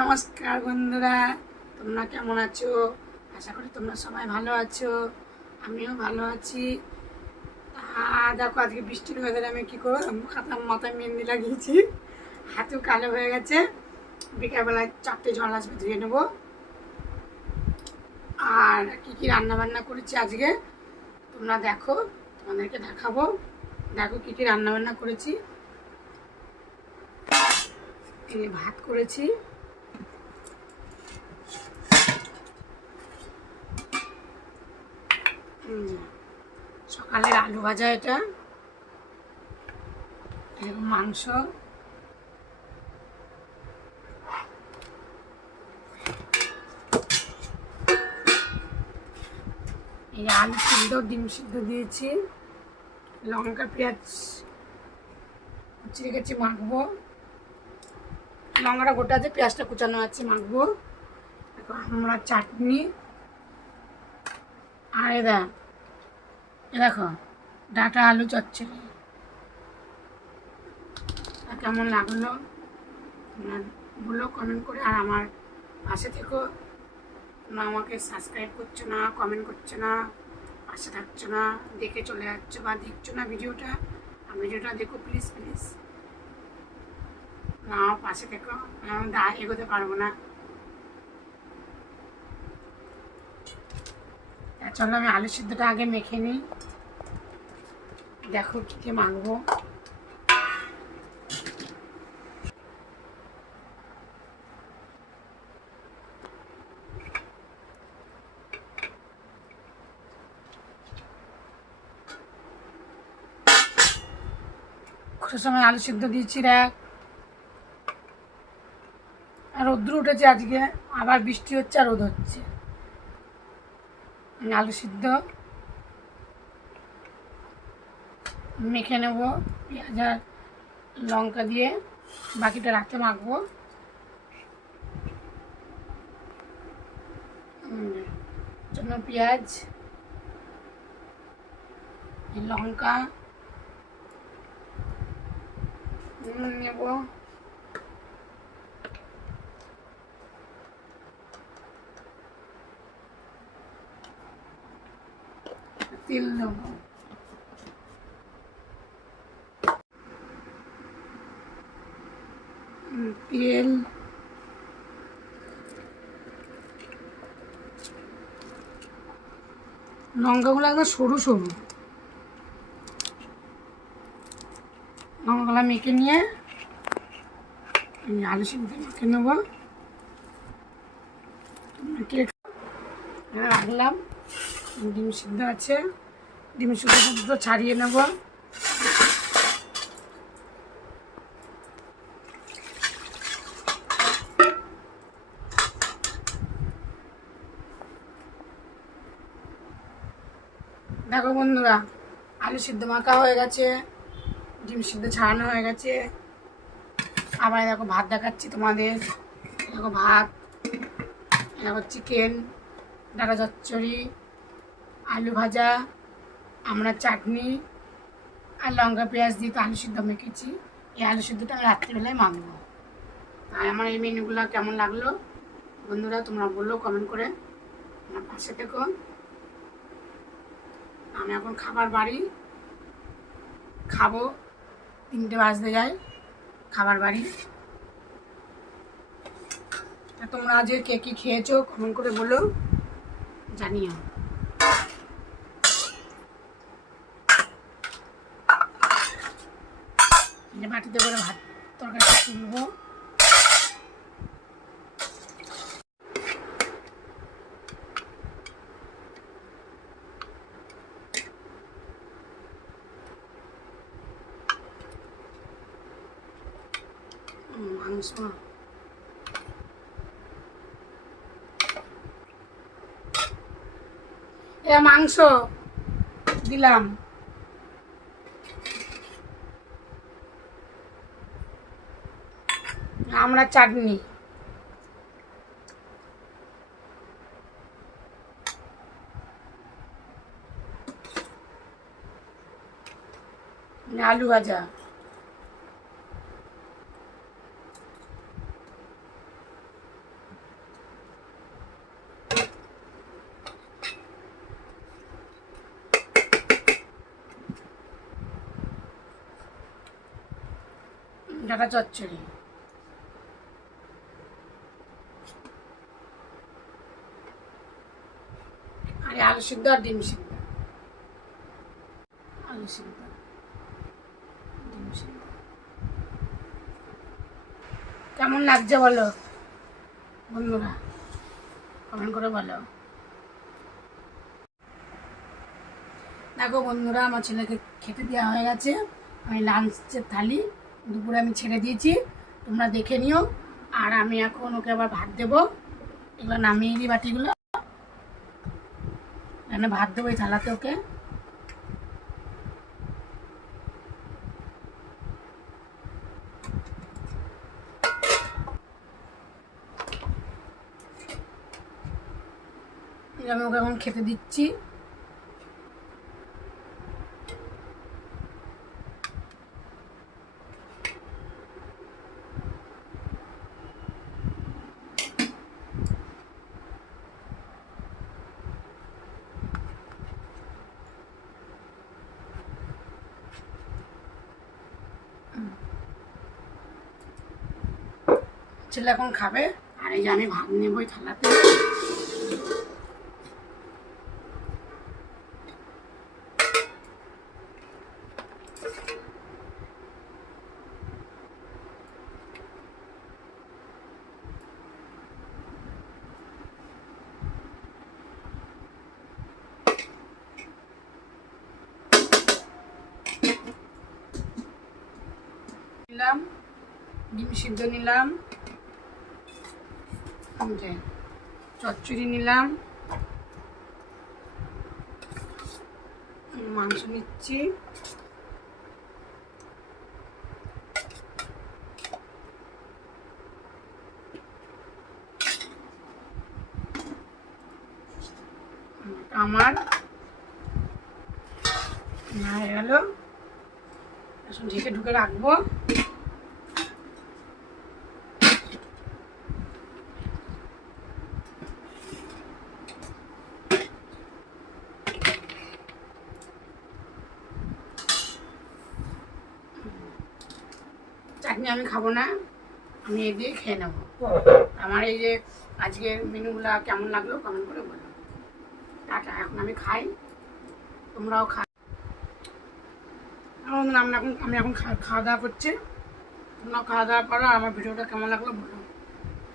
নমস্কার বন্ধুরা, তোমরা কেমন আছো? আশা করি তোমরা সবাই ভালো আছো, আমিও ভালো আছি। দেখো আজকে বৃষ্টির ওয়েদারে আমি কী করবো, মাথায় মেহেন্দি লাগিয়েছি, হাতেও কালো হয়ে গেছে। বিকালবেলায় 4টে জল আসবে, ধুয়ে নেবো। আর কী কী রান্নাবান্না করেছি আজকে তোমরা দেখো, তোমাদেরকে দেখাবো। দেখো কী কী রান্নাবান্না করেছি। এই ভাত করেছি, সকালের আলু ভাজা, এটা এরকম মাংস, এই আলু সিদ্ধ, ডিম সিদ্ধ দিয়েছি, লঙ্কা পেঁয়াজ কুচি রেখেছি, মাখবো। লঙ্কাটা গোটা আছে, পেঁয়াজটা কুচানো আছে, মাখবো। আমরা চাটনি, আর দেখো ডাঁটা আলু চচ্চড়ি। কেমন লাগলো তোমরা বলো কমেন্ট করে। আর আমার পাশে থেকো, তোমরা আমাকে সাবস্ক্রাইব করছো না, কমেন্ট করছো না, পাশে থাকছো না, দেখে চলে যাচ্ছ বা দেখছো না ভিডিওটা। আর ভিডিওটা দেখো প্লিজ প্লিজ, না আমার পাশে থেকো, আমি এগোতে পারবো না। চলো আমি আলু সিদ্ধটা আগে মেখে নিই। দেখো কী কী মাখবো। কত সময় আলু সিদ্ধ দিয়েছি দেখ। আর রোদ্দুর উঠেছে আজকে, আবার বৃষ্টি হচ্ছে আর রোদ হচ্ছে। আলু সিদ্ধ মেখে নেব পেঁয়াজ আর লঙ্কা দিয়ে, বাকিটা রাতে মাখবো। জন্য পেঁয়াজ, লঙ্কা, নুন নেব, তেল দেব, তেল, লঙ্কাগুলো একদম সরু সরু, লঙ্কাগুলো মেখে নিয়ে আলু সিদ্ধ মেখে নেব। রাখলাম, ডিম সিদ্ধ আছে, ডিম সিদ্ধ ছাড়িয়ে নেব। দেখো বন্ধুরা, আলু সিদ্ধ মাখা হয়ে গেছে, ডিম সিদ্ধ ছাড়ানো হয়ে গেছে। আবার দেখো ভাত দেখাচ্ছি তোমাদের। দেখো ভাত, দেখো চিকেন, ডাঁটা চচ্চড়ি, আলু ভাজা, আমরা চাটনি, আর লঙ্কা পেঁয়াজ দিয়ে তো আলু সিদ্ধ মেখেছি। এই আলু সিদ্ধটা আমি রাত্রিবেলায় মাখবো। আর আমার এই মেনুগুলো কেমন লাগলো বন্ধুরা তোমরা বললো কমেন্ট করে। আমার পাশে থেকো। আমি এখন খাবার বাড়ি খাবো, 3টে বাজতে যায় খাবার বাড়ি। তা তোমরা আজকে কে কী খেয়েছো কমেন্ট করে বলো, জানিও। বাটিতে করে ভাত তরকারিটা তুলবো। মাংস, মাংস দিলাম, আমরা চাটনি, আলু ভাজা, ডাটা চচ্চড়ি, আর আলু সিদ্ধ আর ডিম সিদ্ধ। আলু সিদ্ধ, ডিম সিদ্ধ। কেমন লাগছে বলো বন্ধুরা, কমেন্ট করে বলো। দেখো বন্ধুরা, আমার ছেলেকে খেতে দেওয়া হয়ে গেছে। আমি লাঞ্চের থালি দুপুরে আমি ছেড়ে দিয়েছি, তোমরা দেখে নিও। আর আমি এখন ওকে আবার ভাত দেবো। এগুলো নামিয়ে দিই বাটিগুলো, এখানে ভাত দেবো এই থালাতে ওকে। আমি ওকে এখন খেতে দিচ্ছি। ছেলে এখন খাবে, আর এই যে আমি ভাত নেবো ওই থালাতে। নিলাম ডিম সিদ্ধ, নিলাম চচ্চড়ি, নিলাম মাংস নিচ্ছি, আমার না হয়ে গেল। এখন ঢেকে ঢুকে রাখবো। চাটনি আমি খাবো না, আমি এই দিয়ে খেয়ে নেবো। আমার এই যে আজকের মেনুগুলা কেমন লাগলো কমেন্ট করে বলো। টাটা, এখন আমি খাই, তোমরাও খাও। আমি এখন খাওয়া দাওয়া করছি, তোমরাও খাওয়া দাওয়া করো। আমার ভিডিওটা কেমন লাগলো বলো,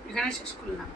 এখানে শেষ করলাম।